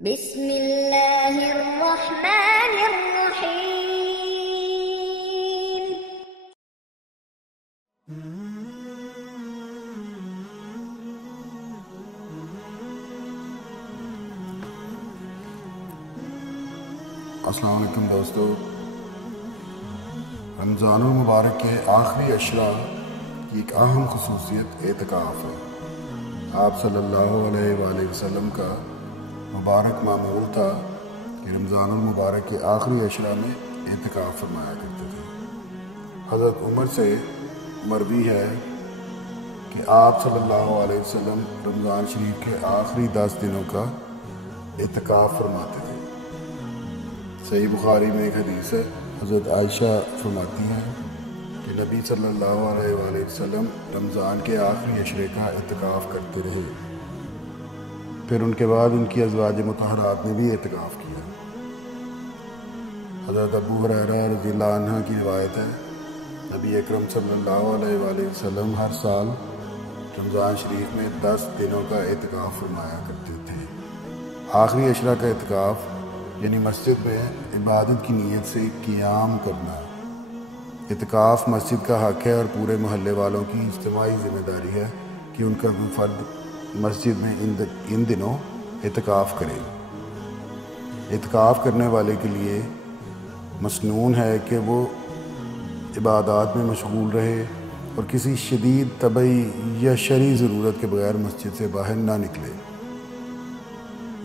بسم اللہ الرحمن الرحیم۔ السلام علیکم دوستو، رمضان المبارک کے آخری عشرہ کی ایک اہم خصوصیت اعتکاف ہے۔ آپ صلی اللہ علیہ وآلہ وسلم کا مبارک معمول تھا کہ رمضان المبارک کے آخری عشرہ میں اعتکاف فرمایا کرتے تھے۔ حضرت عمر سے مروی ہے کہ آپ صلی اللہ علیہ وسلم رمضان شریف کے آخری 10 دنوں کا اعتکاف فرماتے تھے۔ صحیح بخاری میں ایک حدیث ہے، حضرت عائشہ فرماتی ہیں کہ نبی صلی اللہ علیہ وآلہ وسلم رمضان کے آخری عشرے کا اعتکاف کرتے رہے، پھر ان کے بعد ان کی ازواج مطہرات نے بھی اعتکاف کیا۔ حضرت ابو ہریرہ رضی اللہ عنہ کی روایت ہے، نبی اکرم صلی اللہ علیہ وآلہ وسلم ہر سال رمضان شریف میں 10 دنوں کا اعتکاف فرمایا کرتے تھے۔ آخری عشرہ کا اعتکاف یعنی مسجد میں عبادت کی نیت سے قیام کرنا۔ اعتکاف مسجد کا حق ہے اور پورے محلے والوں کی اجتماعی ذمہ داری ہے کہ ان کا کوئی فرد مسجد میں ان دنوں اعتکاف کرے۔ اعتکاف کرنے والے کے لیے مسنون ہے کہ وہ عبادات میں مشغول رہے اور کسی شدید طبعی یا شرعی ضرورت کے بغیر مسجد سے باہر نہ نکلے۔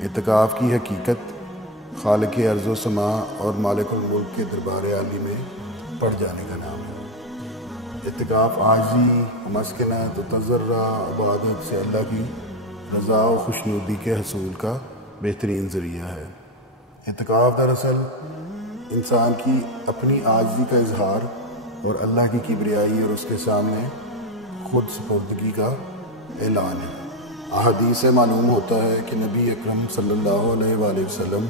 اعتکاف کی حقیقت خالق ارض و سماء اور مالک الملک کے دربار عالی میں پڑ جانے کا نام ہے۔ اعتکاف عاجزی، مسکنت و تضرع عبادت سے اللہ کی رضا و خوشنودی کے حصول کا بہترین ذریعہ ہے۔ اعتکاف دراصل انسان کی اپنی عاجزی کا اظہار اور اللہ کی کبریائی اور اس کے سامنے خود سپردگی کا اعلان ہے۔ احادیث سے معلوم ہوتا ہے کہ نبی اکرم صلی اللہ علیہ وآلہ وسلم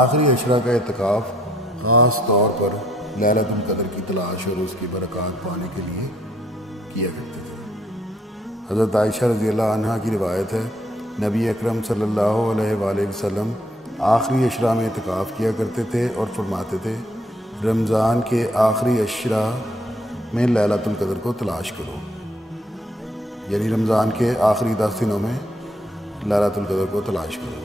آخری عشرہ کا اعتکاف خاص طور پر لیلۃ القدر کی تلاش اور اس کی برکات پانے کے لیے کیا کرتے تھے۔ حضرت عائشہ رضی اللہ عنہ کی روایت ہے، نبی اکرم صلی اللہ علیہ وآلہ وسلم آخری عشرہ میں اعتکاف کیا کرتے تھے اور فرماتے تھے، رمضان کے آخری عشرہ میں لیلۃ القدر کو تلاش کرو، یعنی رمضان کے آخری 10 دنوں میں لیلۃ القدر کو تلاش کرو۔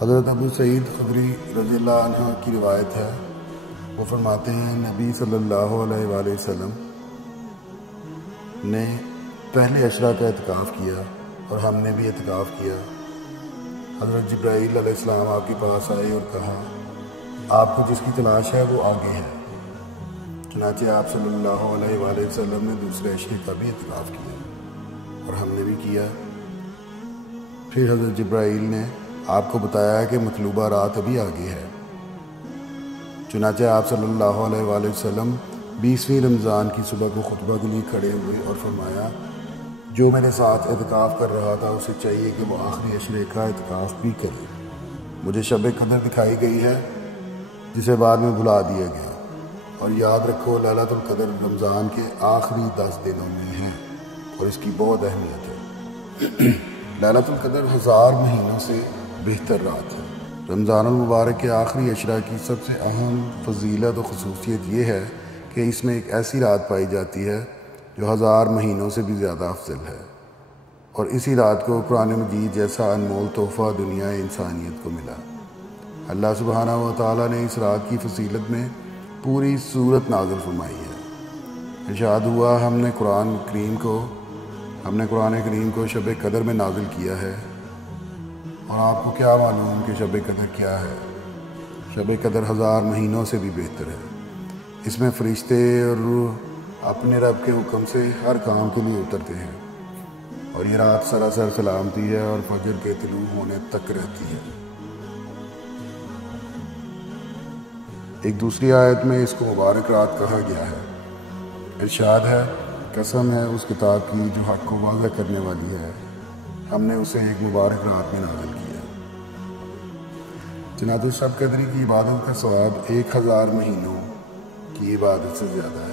حضرت ابو سعید خدری رضی اللہ عنہ کی روایت ہے، وہ فرماتے ہیں نبی صلی اللہ علیہ وآلہ وسلم نے پہلے عشرہ کا اعتکاف کیا اور ہم نے بھی اعتکاف کیا۔ حضرت جبرائیل علیہ السلام آپ کے پاس آئے اور کہا، آپ کو جس کی تلاش ہے وہ آگے ہے۔ چنانچہ آپ صلی اللہ علیہ وآلہ وسلم نے دوسرے عشرے کا بھی اعتکاف کیا اور ہم نے بھی کیا۔ پھر حضرت جبرائیل نے آپ کو بتایا کہ مطلوبہ رات ابھی آگے ہے۔ چنانچہ آپ صلی اللہ علیہ وآلہ وسلم 20ویں رمضان کی صبح کو خطبہ کے لیے کھڑے ہوئے اور فرمایا، جو میرے ساتھ اعتکاف کر رہا تھا اسے چاہیے کہ وہ آخری عشرے کا اعتکاف بھی کرے۔ مجھے شب قدر دکھائی گئی ہے جسے بعد میں بھلا دیا گیا، اور یاد رکھو لیلۃ القدر رمضان کے آخری 10 دنوں میں ہے اور اس کی بہت اہمیت ہے۔ لیلۃ القدر 1000 مہینوں سے بہتر رات ہے۔ رمضان المبارک کے آخری عشرہ کی سب سے اہم فضیلت و خصوصیت یہ ہے کہ اس میں ایک ایسی رات پائی جاتی ہے جو 1000 مہینوں سے بھی زیادہ افضل ہے، اور اسی رات کو قرآن مجید جیسا انمول تحفہ دنیا انسانیت کو ملا۔ اللہ سبحانہ و تعالیٰ نے اس رات کی فضیلت میں پوری سورت نازل فرمائی ہے۔ ارشاد ہوا، ہم نے قرآن کریم کو شب قدر میں نازل کیا ہے، اور آپ کو کیا معلوم کہ شب قدر کیا ہے؟ شب قدر 1000 مہینوں سے بھی بہتر ہے۔ اس میں فرشتے اور روح اپنے رب کے حکم سے ہر کام کے لیے اترتے ہیں، اور یہ رات سراسر سلامتی ہے اور فجر کے طلوع ہونے تک رہتی ہے۔ ایک دوسری آیت میں اس کو مبارک رات کہا گیا ہے۔ ارشاد ہے، قسم ہے اس کتاب کی جو حق کو واضح کرنے والی ہے، ہم نے اسے ایک مبارک رات میں نازل کیا۔ چنانچہ شب قدری کی عبادت کا ثواب 1000 مہینوں کی عبادت سے زیادہ ہے۔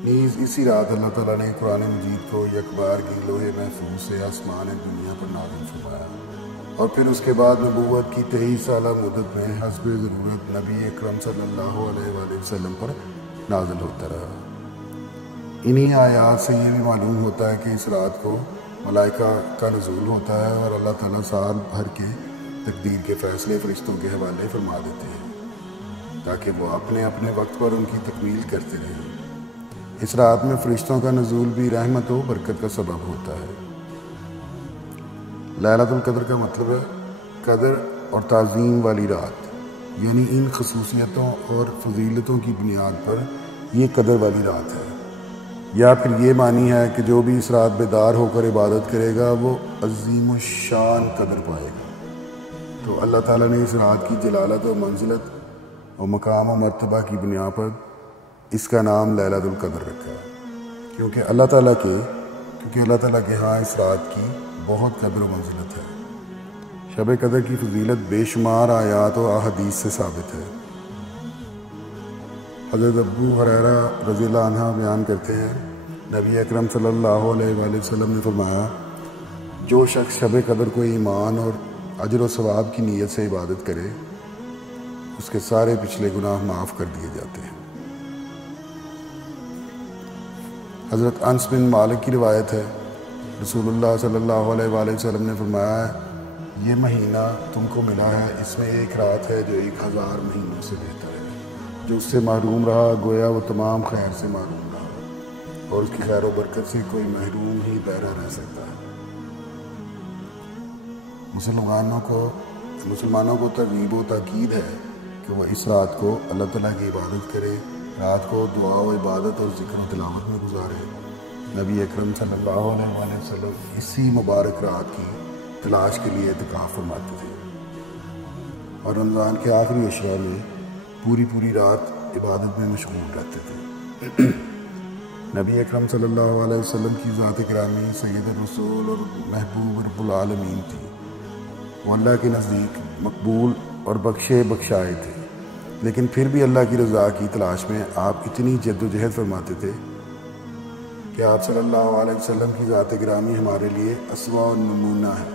نیز اسی رات اللہ تعالیٰ نے قرآن مجید کو یکبار کی لوح محفوظ سے آسمان دنیا پر نازل اور پھر اس کے بعد نبوت کی 23 سالہ مدت میں حسب ضرورت نبی اکرم صلی اللہ علیہ وآلہ وسلم پر نازل ہوتا رہا۔ انہی آیات سے یہ بھی معلوم ہوتا ہے کہ اس رات کو ملائکہ کا نزول ہوتا ہے اور اللہ تعالیٰ سال بھر کے تقدیر کے فیصلے فرشتوں کے حوالے فرما دیتے ہیں تاکہ وہ اپنے اپنے وقت پر ان کی تکمیل کرتے رہیں۔ اس رات میں فرشتوں کا نزول بھی رحمت و برکت کا سبب ہوتا ہے۔ لیلۃ القدر کا مطلب ہے قدر اور تعظیم والی رات، یعنی ان خصوصیتوں اور فضیلتوں کی بنیاد پر یہ قدر والی رات ہے، یا پھر یہ معنی ہے کہ جو بھی اس رات بیدار ہو کر عبادت کرے گا وہ عظیم الشان قدر پائے گا۔ تو اللہ تعالیٰ نے اس رات کی جلالت و منزلت اور مقام و مرتبہ کی بنیاد پر اس کا نام لیلۃ القدر رکھا، کیونکہ اللہ تعالیٰ کے ہاں اس رات کی بہت قدر و منزلت ہے۔ شب قدر کی فضیلت بے شمار آیات و احادیث سے ثابت ہے۔ حضرت ابو ہریرہ رضی اللہ عنہ بیان کرتے ہیں، نبی اکرم صلی اللہ علیہ وآلہ وسلم نے فرمایا، جو شخص شب قدر کو ایمان اور اجر و ثواب کی نیت سے عبادت کرے اس کے سارے پچھلے گناہ معاف کر دیے جاتے ہیں۔ حضرت انس بن مالک کی روایت ہے، رسول اللہ صلی اللہ علیہ وآلہ وسلم نے فرمایا، یہ مہینہ تم کو ملا ہے، اس میں ایک رات ہے جو 1000 مہینوں سے بہتر ہے۔ جو اس سے محروم رہا گویا وہ تمام خیر سے محروم رہا، اور اس کی خیر و برکت سے کوئی محروم ہی بہرا رہ سکتا ہے۔ مسلمانوں کو ترغیب و تاکید ہے کہ وہ اس رات کو اللہ تعالیٰ کی عبادت کرے، رات کو دعا و عبادت اور ذکر و تلاوت میں گزارے۔ نبی اکرم صلی اللہ علیہ وآلہ وسلم اسی مبارک رات کی تلاش کے لیے اعتکاف فرماتے تھے، اور رمضان کے آخری عشرہ میں پوری رات عبادت میں مشغول رہتے تھے۔ نبی اکرم صلی اللہ علیہ وسلم کی ذات گرامی سید الرسول اور محبوب رب العالمین تھی۔ وہ اللہ کے نزدیک مقبول اور بخشائے تھے، لیکن پھر بھی اللہ کی رضا کی تلاش میں آپ اتنی جد و جہد فرماتے تھے کہ آپ صلی اللہ علیہ وسلم کی ذات گرامی ہمارے لیے اسوہ و نمونہ ہے۔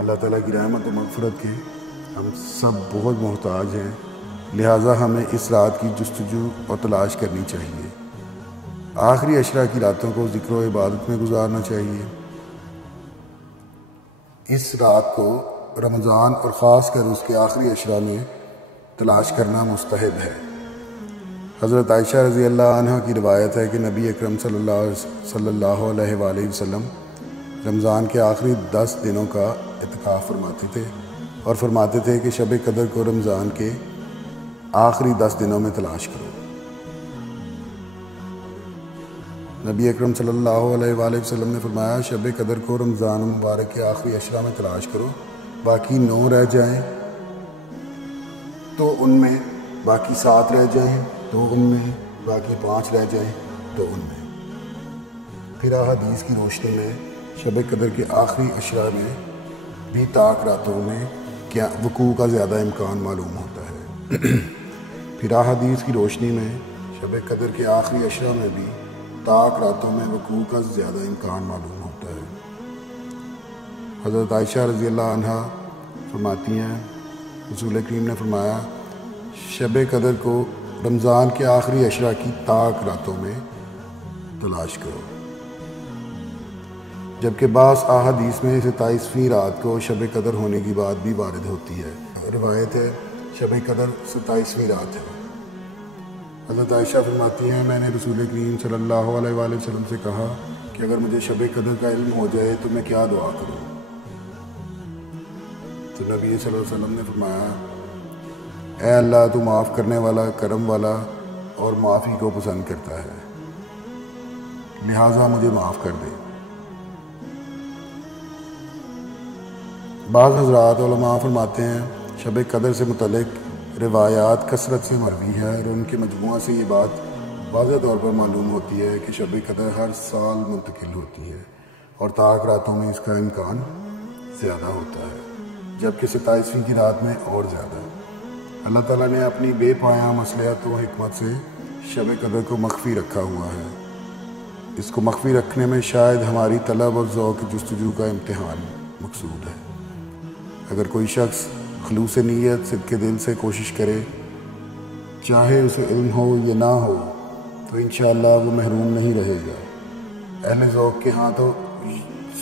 اللہ تعالیٰ کی رحمت و مغفرت کے ہم سب بہت محتاج ہیں، لہٰذا ہمیں اس رات کی جستجو اور تلاش کرنی چاہیے۔ آخری عشرہ کی راتوں کو ذکر و عبادت میں گزارنا چاہیے۔ اس رات کو رمضان اور خاص کر اس کے آخری عشرہ میں تلاش کرنا مستحب ہے۔ حضرت عائشہ رضی اللہ عنہ کی روایت ہے کہ نبی اکرم صلی اللہ علیہ وآلہ وسلم رمضان کے آخری 10 دنوں کا اعتکاف فرماتے تھے، اور فرماتے تھے کہ شب قدر کو رمضان کے آخری 10 دنوں میں تلاش کرو۔ نبی اکرم صلی اللہ علیہ وآلہ وسلم نے فرمایا، شب قدر کو رمضان مبارک کے آخری عشرہ میں تلاش کرو، باقی 9 رہ جائیں تو ان میں، باقی 7 رہ جائیں تو ان میں، باقی 5 رہ جائیں تو ان میں۔ پھر احادیث کی روشنی میں شب قدر کے آخری عشرہ میں بھی طاق راتوں میں کیا وقوع کا زیادہ امکان معلوم ہوتا ہے۔ پھر احادیث کی روشنی میں شب قدر کے آخری عشرہ میں بھی طاق راتوں میں وقوع کا زیادہ امکان معلوم ہوتا ہے۔ حضرت عائشہ رضی اللہ عنہ فرماتی ہیں، رسول کریم نے فرمایا، شب قدر کو رمضان کے آخری عشرہ کی طاق راتوں میں تلاش کرو، جبکہ بعض احادیث میں 27ویں رات کو شب قدر ہونے کی بات بھی وارد ہوتی ہے۔ روایت ہے شب قدر 27ویں رات ہے۔ حضرت عائشہ فرماتی ہیں، میں نے رسول کریم صلی اللہ علیہ وآلہ وسلم سے کہا کہ اگر مجھے شب قدر کا علم ہو جائے تو میں کیا دعا کروں؟ تو نبی صلی اللہ علیہ وسلم نے فرمایا، اے اللہ، تو معاف کرنے والا، کرم والا اور معافی کو پسند کرتا ہے، لہٰذا مجھے معاف کر دے۔ بعض حضرات علماء فرماتے ہیں، شب قدر سے متعلق روایات کثرت سے مروی ہے، اور ان کے مجموعہ سے یہ بات واضح طور پر معلوم ہوتی ہے کہ شب قدر ہر سال منتقل ہوتی ہے، اور طاق راتوں میں اس کا امکان زیادہ ہوتا ہے، جبکہ 27ویں کی رات میں اور زیادہ۔ اللہ تعالیٰ نے اپنی بے پایاں مصلحت و حکمت سے شب قدر کو مخفی رکھا ہوا ہے۔ اس کو مخفی رکھنے میں شاید ہماری طلب اور ذوق جستجو کا امتحان مقصود ہے۔ اگر کوئی شخص خلوص نیت صدق دل سے کوشش کرے، چاہے اسے علم ہو یا نہ ہو، تو انشاءاللہ وہ محروم نہیں رہے گا۔ اہل ذوق کے ہاں تو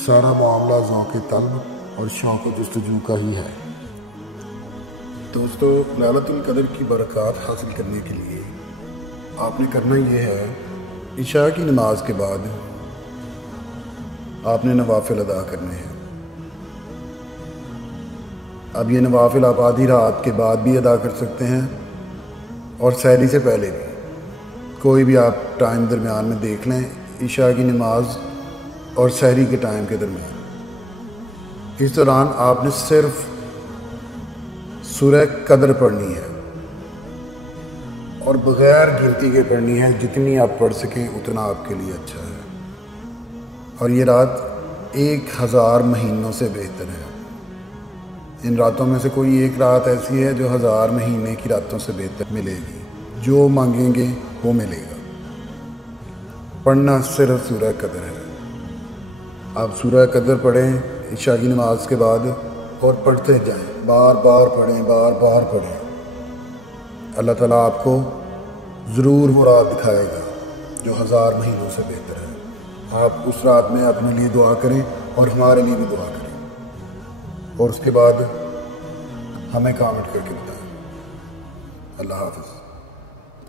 سارا معاملہ ذوق طلب اور شوق و جستجو کا ہی ہے۔ دوستو، لیلۃ القدر کی برکات حاصل کرنے کے لیے آپ نے کرنا یہ ہے، عشاء کی نماز کے بعد آپ نے نوافل ادا کرنے ہیں۔ اب یہ نوافل آپ آدھی رات کے بعد بھی ادا کر سکتے ہیں اور سحری سے پہلے بھی، کوئی بھی آپ ٹائم درمیان میں دیکھ لیں، عشاء کی نماز اور سحری کے ٹائم کے درمیان۔ اس دوران آپ نے صرف سورہ قدر پڑھنی ہے اور بغیر گنتی کے پڑھنی ہے، جتنی آپ پڑھ سکیں اتنا آپ کے لیے اچھا ہے۔ اور یہ رات 1000 مہینوں سے بہتر ہے۔ ان راتوں میں سے کوئی ایک رات ایسی ہے جو 1000 مہینے کی راتوں سے بہتر ملے گی۔ جو مانگیں گے وہ ملے گا۔ پڑھنا صرف سورہ قدر ہے۔ آپ سورہ قدر پڑھیں عشاء کی نماز کے بعد اور پڑھتے جائیں، بار بار پڑھیں، بار بار پڑھیں۔ اللہ تعالیٰ آپ کو ضرور وہ رات دکھائے گا جو 1000 مہینوں سے بہتر ہے۔ آپ اس رات میں اپنے لیے دعا کریں اور ہمارے لیے بھی دعا کریں، اور اس کے بعد ہمیں کامنٹ کر کے بتائیں۔ اللہ حافظ۔